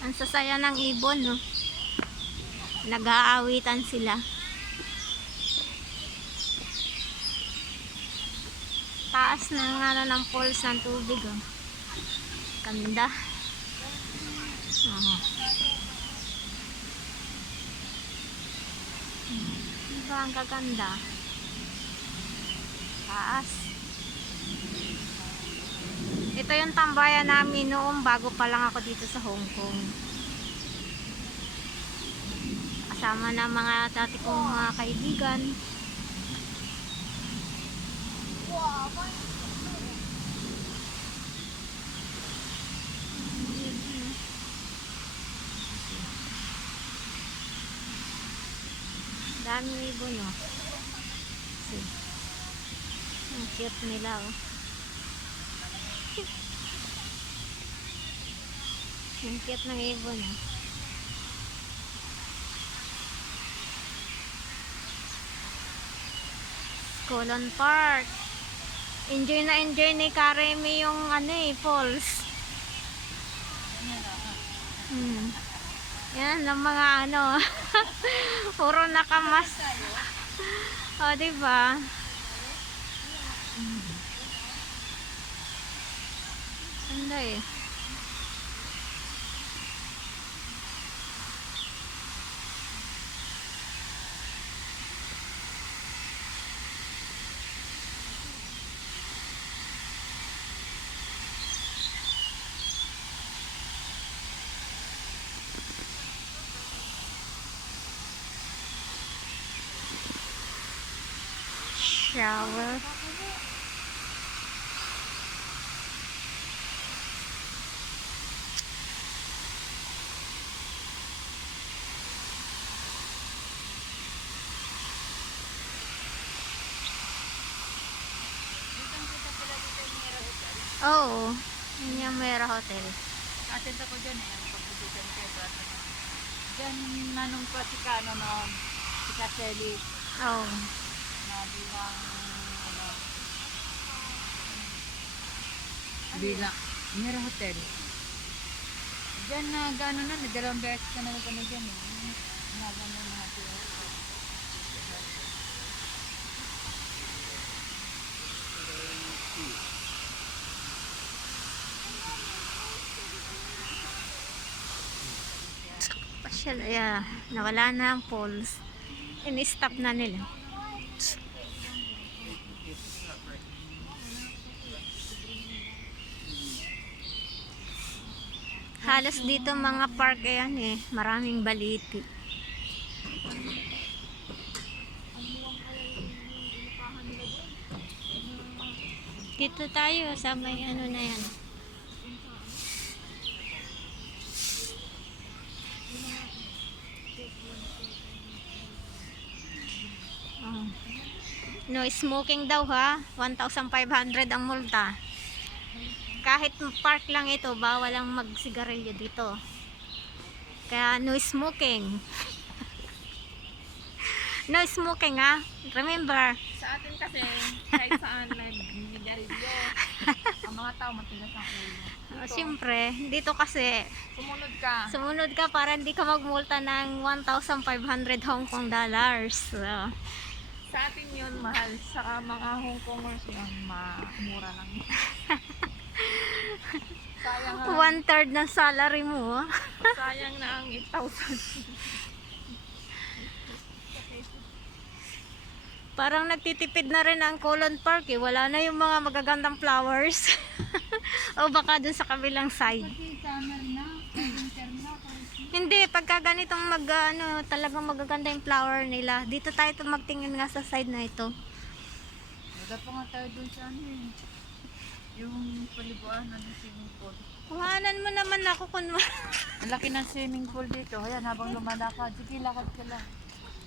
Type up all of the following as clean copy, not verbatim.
Ang sasaya ng ibon, no? Nag-aawitan sila. Taas ng ano ng falls ng tubig, oh. Ganda. Oh. Diba ang gaganda? Taas. Ito yung tambayan namin noong bago pa lang ako dito sa Hong Kong. Kasama na mga dati kong mga kaibigan. Daming ibon, oh. See. Ang cute nila, oh. Ang cute ng ibon, oh. Colon Park. Enjoy na enjoy ni Karemi yung ano eh, falls. Yan ang mga ano. Puro nakamas. O, diba? Ganda eh. Shower. Oo. Yun yung Mera Hotel. Atin ako dyan eh. Pagpututan kayo. Dyan nanong pa si Kano noon. Si Kaseli. Oo. Na bilang bilang Mera Hotel. Dyan na gano'n na. Nagdalawang beses ka na kami dyan eh. Nagano na natin. Pasyal, yeah. Nawala na ang falls. In-stop na nila. Halos dito mga park ayan eh. Maraming baliti. Dito tayo sa may ano na yan. Oh. No smoking daw ha. 1,500 ang multa. Kahit park lang ito, bawal ang magsigarilyo dito. Kaya no smoking. No smoking ha. Remember. Sa atin kasi, kahit saan lang nigarilyo. Ang mga tao matigas ang ulo. Siyempre, dito kasi sumunod ka para hindi ka magmulta ng 1,500 Hong Kong dollars. So, sa atin yun mahal. Sa mga Hong Kongers yun, mura lang. Sayang nga. 1/3 ng salary mo. Sayang na ang 8,000. Parang nagtitipid na rin ang Colon Park eh. Wala na yung mga magagandang flowers. O baka dun sa kabilang side. Hindi, pagka ganitong talagang magaganda yung flower nila. Dito tayo magtingin nga sa side na ito. Wala pa nga tayo dun sa ano eh. Yung paliguan ng swimming pool. Kuhanan mo naman ako kung Ang laki ng swimming pool dito. Ayan, habang lumalakad. Sige, lakad ka lang.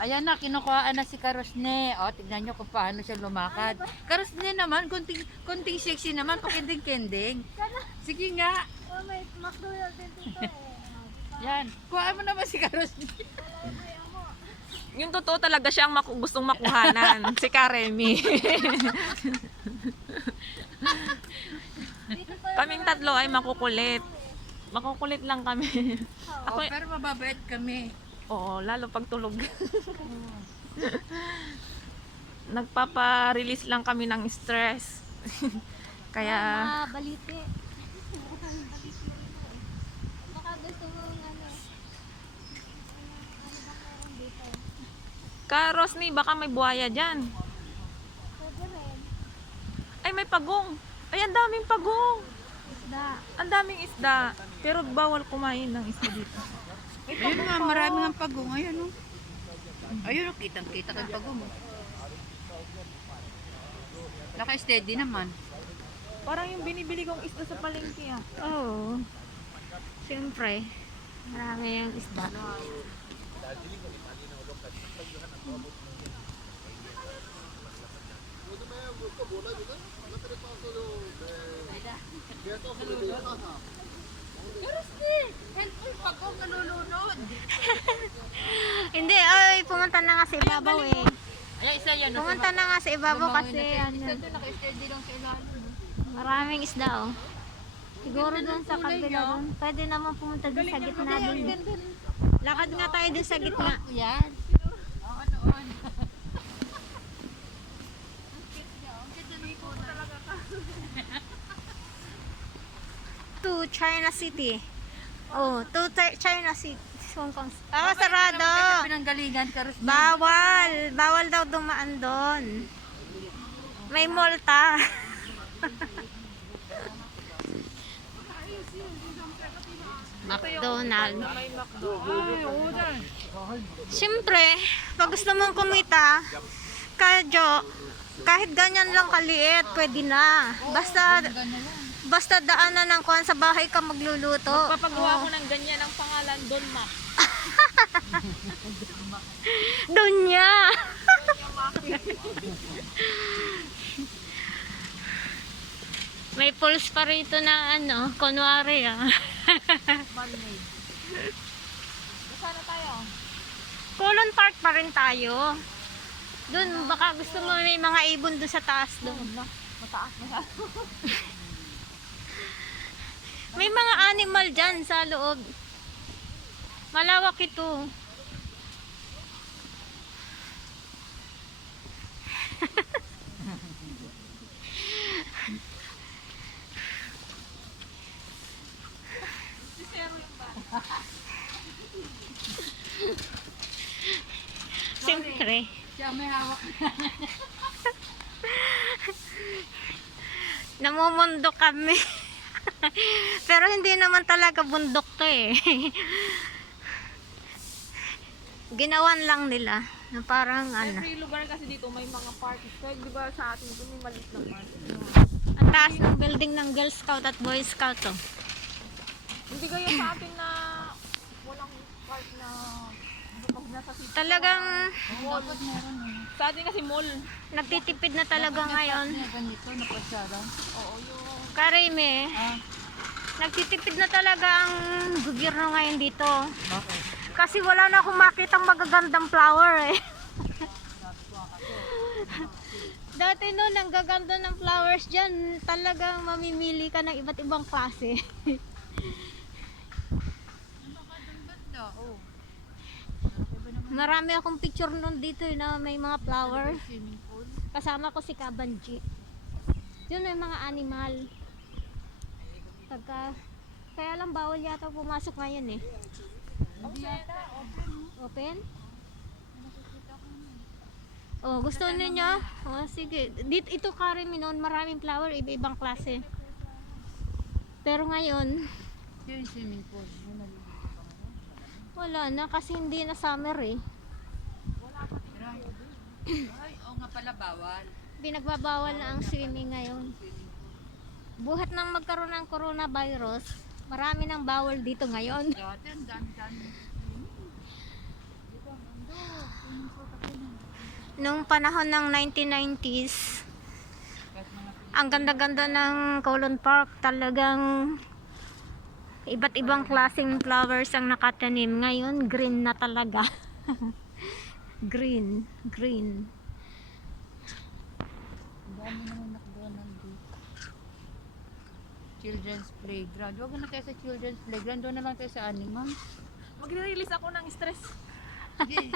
Ayan na, kinukuhaan na si Karosne. O, tignan nyo kung paano siya lumakad. Karosne naman, kunting sexy naman, pakinding-kinding. Sige nga. Oh, may McDonald's din dito. Yan, kuhaan mo naman si Karosne. Yung totoo talaga siya ang gustong makuhanan. Si Karemi. Kaming tatlo ay makukulit. Makukulit lang kami. Oo, pero mababait kami. Oo, lalo pag tulog. Nagpapa-release lang kami ng stress. Kaya, Baliti. Baka gusto mo ano. Karos ni, baka may buhaya dyan. Pwede rin. Ay, may pagong. Ay, ang daming pagong. Isda. Ang daming isda. Pero bawal kumain ng isda dito. Ayun nga, marami ng pagong. Ayun, oh. Ayun, oh, kitang-kita kang pagong. Oh. Naka-steady naman. Parang yung binibili kong isda sa palengke ah. Oo. Siyempre. Marami yung isda. Pagong nalulunod. Hindi, ay, pumunta na nga sa ibabaw eh. Ay, isa yan. Pumunta na nga sa ibabaw kasi ano, Isa doon, naka-steady lang sa ilalim. maraming isda oh. Siguro doon sa kabila doon. Pwede naman pumunta doon sa gitna doon. Lakad nga tayo doon sa gitna. Yan. Oo, noon. To China City. Oh, to China City. Hong Kong. Ah, sarado. Pinanggalingan, Karos. Bawal. Bawal daw dumaan doon. May multa. McDonald. Siyempre, pag gusto mong kumita, kahit ganyan lang kaliit, pwede na. Basta daanan ng kuwan sa bahay ka magluluto. Papagawa ko ng ganyan ang pangalan, Don Mac. Dunya. May pulse pa rito na ano, kunwari ah. Sana tayo. Colon Park pa rin tayo. Doon, baka gusto mo may mga ibon doon sa taas doon. Mataas na. May mga animal dyan sa loob. Malawak ito. Siyempre. Siya may hawak. Namumundok kami. Pero hindi naman talaga bundok to eh. Ginawan lang nila na parang ano. Every lugar kasi dito may mga parties. Kaya di ba sa atin ito may maliit naman. Ang taas ng building ng Girl Scout at Boy Scout to. Hindi kaya sa atin na walang park na pag nasa city. Talagang Dapat meron. Sa atin kasi mall. nagtitipid na talaga ngayon. Ganito, napasyara. Oo, yung Karime, Ah, nagtitipid na talaga ang gobyerno ngayon dito. bakit? Kasi wala na akong makitang magagandang flower eh. Dati noon, ang gaganda ng flowers dyan, talagang mamimili ka ng iba't ibang klase. Ganda, oh. Marami akong picture noon dito eh, na may mga flowers. Swimming pool. Kasama ko si Kabanji. Yun may mga animal. Kaya lang bawal yata pumasok ngayon eh. Open? Oh, gusto ninyo? Oh, sige. Dito ito Karimi noon, maraming flower, iba-ibang klase. Pero ngayon, Yun yung swimming pool. Yun, nalilito pa ngayon. wala na kasi hindi na summer eh. Ay, oo nga pala, bawal. Pinagbabawal na ang swimming ngayon. Buhat nang magkaroon ng coronavirus, marami nang bawal dito ngayon. Dati, ang dami-dami. Nung panahon ng 1990s, ang ganda-ganda ng Colon Park, talagang iba't ibang klaseng flowers ang nakatanim. Ngayon, green na talaga. Green, green. Ang dami naman McDonald's dito. children's playground. Huwag na tayo sa children's playground. Doon na lang tayo sa animal. Magre-release ako ng stress. Sige.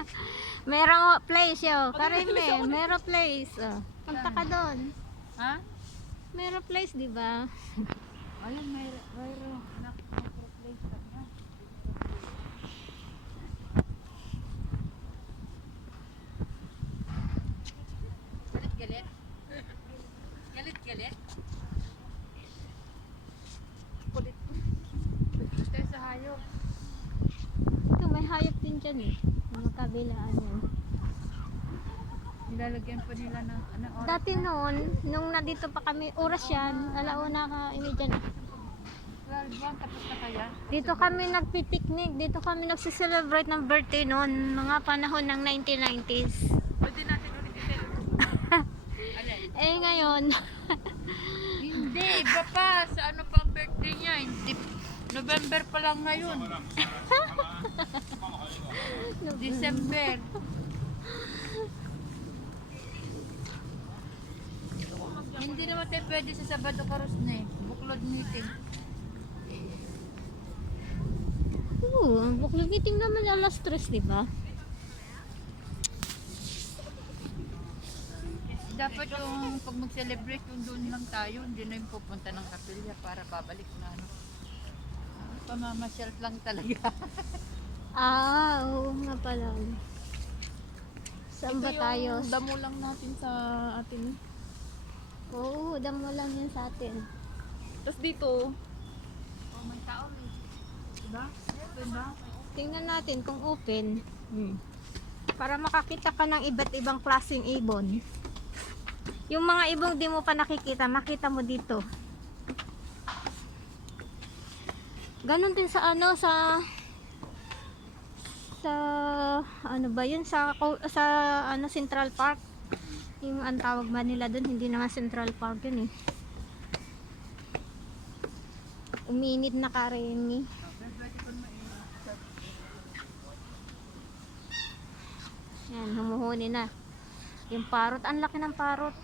Merong place yo. Karime, merong place. Oh. Punta ka doon. Ha? Merong place, di ba? Ayun, mayroon. Naka-place ka na. Galit-galit? Galit-galit? Kulit. Gusto tayo sa hayop. Ito, may hayop din dyan eh. Mga kabilaan yan. Nilalagyan pa nila ng oras. Dati noon, nung nandito pa kami, oras yan, alauna ka, imedya na. 12 buwan, tapos na kaya? Dito kami nagpipiknik, dito kami nagsiselebrate ng birthday noon, mga panahon ng 1990s. Pwede natin ulit i-tell. Alin? Eh ngayon, Hindi, iba pa. Sa ano pa ang birthday niya? Hindi, November pa lang ngayon. December. Hindi naman tayo pwede sa Sabado Karos na eh. Buklod meeting. ang buklog meeting naman alas 3, di ba? Dapat yung pag mag-celebrate yung doon lang tayo, hindi na yung pupunta ng kapilya para babalik na ano. Pamamasyal lang talaga. Oo nga pala. Saan ba Ito tayo? yung damo lang natin sa atin. Oo, damo lang yan sa atin. Tapos dito, Oh, may tao eh. Diba? Diba? Tingnan natin kung open. Para makakita ka ng iba't ibang klaseng ibon. Yung mga ibong di mo pa nakikita, makita mo dito. Ganon din sa ano, sa ano ba yun, sa ano, Central Park. Yung ang tawag ba nila dun, hindi naman Central Park yun eh. Uminit na karemi. Yan, humuhuni na. Yung parrot, ang laki ng parrot.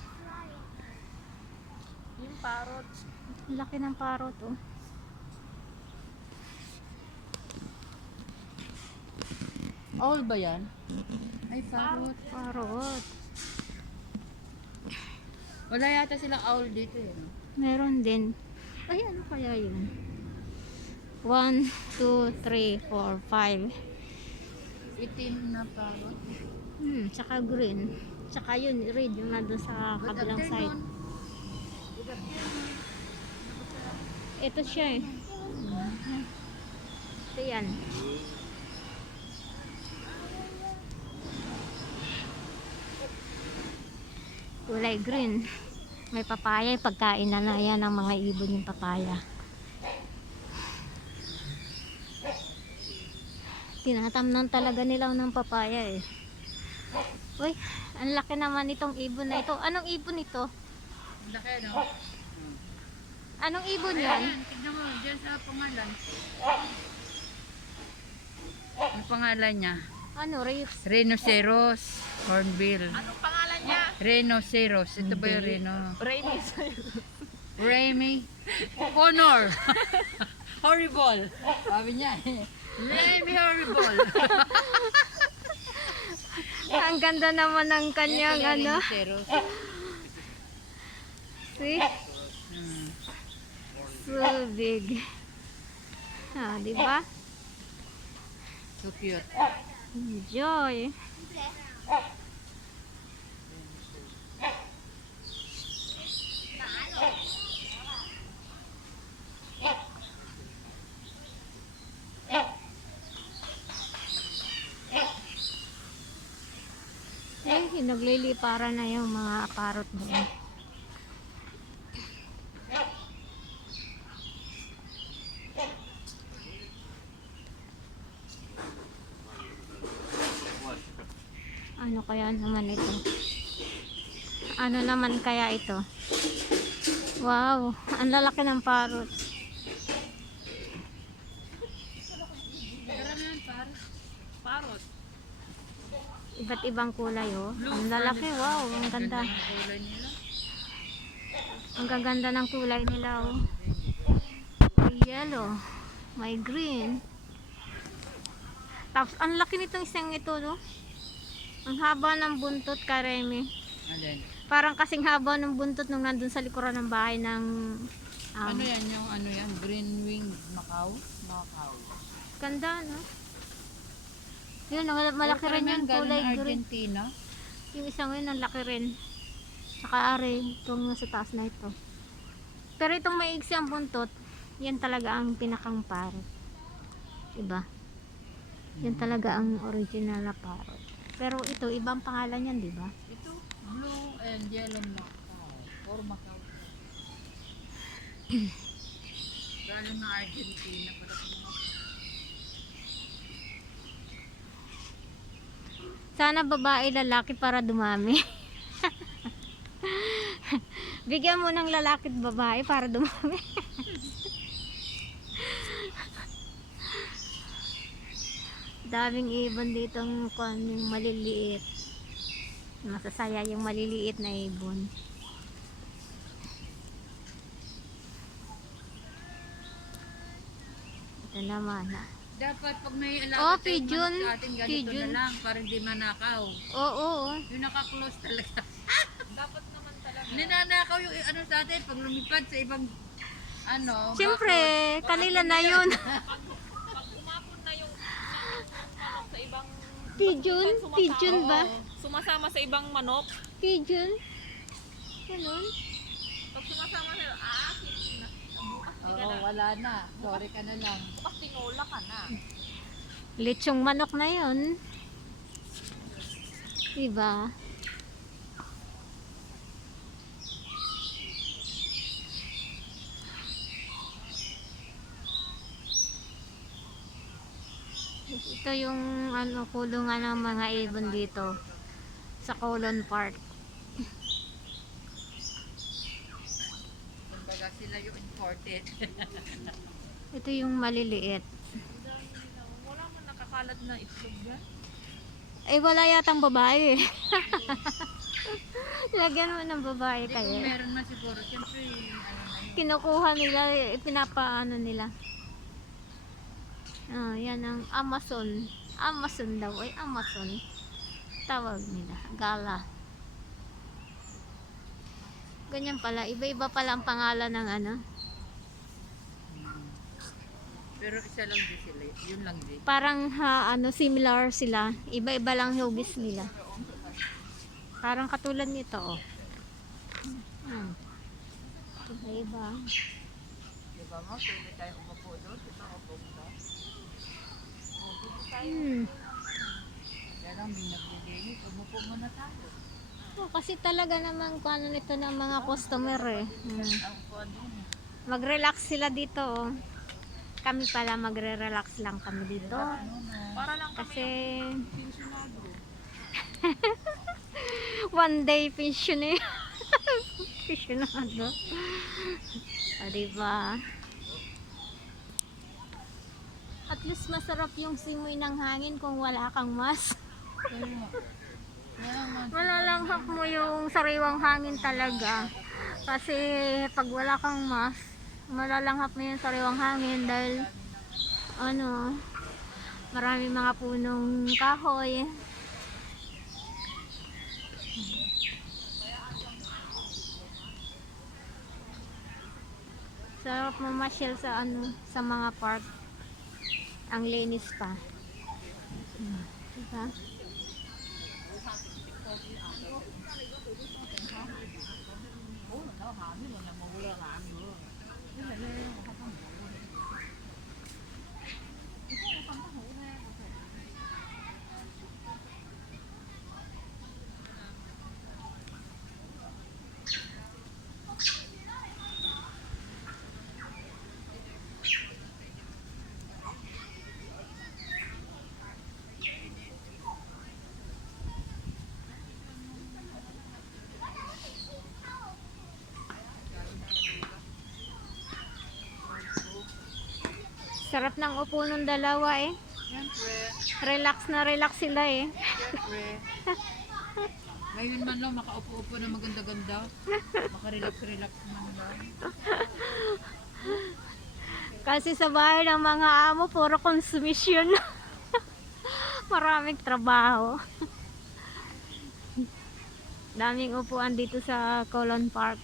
yung parrot. Ang laki ng parrot, oh. All ba yan? Ay, parrot. Parrot. Wala yata silang owl dito eh. No? Meron din. Ay, ano kaya yun? 1, 2, 3, 4, 5. Itim na parrot. Tsaka green. Tsaka yun, red, yung nandun sa Good kabilang side. afternoon. Good afternoon. Ito siya eh. Ito yan. Kulay green. May papaya, pagkain na yan ng mga ibon yung papaya. Tinatamnan talaga nila ng papaya eh. Uy, ang laki naman itong ibon na ito. Anong ibon ito? Ang laki, no? Anong ibon yan? Ayan, tignan mo, dyan sa pangalan. Ang pangalan niya? Ano, Reefs? Rhinoceros. Hornbill. Anong pangalan niya? Rhinoceros. Ito ba yung rhino? Rainy. Remy. Honor. Horrible. Sabi niya eh. Remy Horrible. Ang ganda naman ng kanyang Ito yung ano. Rhinoceros. See? Hmm. So big. Ah, di ba? So cute. Enjoy. Eh, nagliliparan na yung mga parrot doon. Ano kaya naman ito? Ano naman kaya ito? Wow, ang lalaki ng parrot. Parrot. Iba't ibang kulay, oh. Ang lalaki, wow, ang ganda. Ang kulay nila. Ang gaganda ng kulay nila, oh. yellow, may green. Tapos, ang laki nitong isang ito, no? Ang haba ng buntot, Karemi. Alin? Parang kasing haba ng buntot nung nandun sa likuran ng bahay ng... Ano yan yung ano yan? Green winged Macau? Macau. Ganda, no? Yun, malaki rin yung kulay green. Argentina. Yung isang yun, ang laki rin. Saka are, itong nasa taas na ito. Pero itong maigsi ang buntot, yan talaga ang pinakang parrot. Diba? Yan talaga ang original na parrot. Pero ito, ibang pangalan yan, diba? Ito, blue and yellow Macau. Or Macau. Galing na Argentina. Sana babae, lalaki para dumami. Bigyan mo ng lalaki at babae para dumami. Daming ibon dito ang yung maliliit. Masasaya yung maliliit na ibon. Ito naman. Dapat pag may alaga Oh, tayong pigeon. manok sa atin, ganito Pigeon. na lang para hindi manakaw. Oo. Yung naka-close talaga. Dapat naman talaga. Ninanakaw yung ano sa atin pag lumipad sa ibang ano. Siyempre, kanila na yun. Pag umapon na yung manok sa ibang Pigeon? sumasama- Pigeon ba? Oo, sumasama sa ibang manok. Pigeon? Ganun? Pag sumasama na, aakin na. Bukas di ka Oo, na. wala na. Sorry ka na lang. Bukas tinola ka na. Lechong manok na yun. Diba? Ito yung ano, kulungan ng mga ibon dito sa Colon Park. Kumbaga sila yung imported. Ito yung maliliit. Wala man nakakalat na itlog yan. Eh wala yatang babae eh. Lagyan mo ng babae Hindi kung kayo. meron man siguro, siyempre ano na yun. Kinukuha nila, pinapaano nila. Ah, yan ang Amazon. Amazon daw ay Amazon. Tawag nila, gala. Ganyan pala, iba-iba pala ang pangalan ng ano. Pero isa lang din sila, yun lang din. Parang ano similar sila. Iba-iba lang hugis nila. Parang katulad nito, oh. Iba-iba. Di ba mo, pwede tayo umupo doon, di ba upo mo doon? Kaya lang, may nagbibigay, umupo muna tayo. Oh, kasi talaga naman kung ano nito ng mga customer eh. Ang upuan doon. Mag-relax sila dito, oh. Kami pala magre-relax lang kami dito. Para lang kami Kasi pensionado. one day pensioner. Pensionado. O, diba? At least masarap yung simoy ng hangin kung wala kang mask. Malalanghap mo yung sariwang hangin talaga. Kasi pag wala kang mask, malalanghap mo yung sariwang hangin dahil ano, marami mga punong kahoy. Sarap mamasyal sa ano, sa mga park. Ang linis pa. Diba? Sarap ng upo ng dalawa eh. Siyempre, Relax na relax sila eh. siyempre. Ngayon man lang, makaupo-upo na maganda-ganda. Makarelax-relax man lang. Kasi sa bahay ng mga amo, puro konsumisyon. Maraming trabaho. Daming upuan dito sa Colon Park.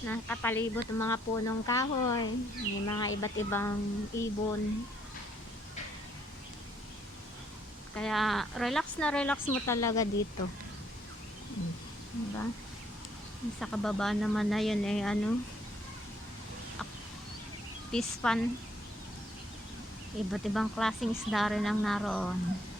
Nakapalibot ng mga punong kahoy. May mga iba't ibang ibon. Kaya relax na relax mo talaga dito. Diba? Sa kababa naman na yun ay fish pan. Iba't ibang klaseng isda rin ang naroon.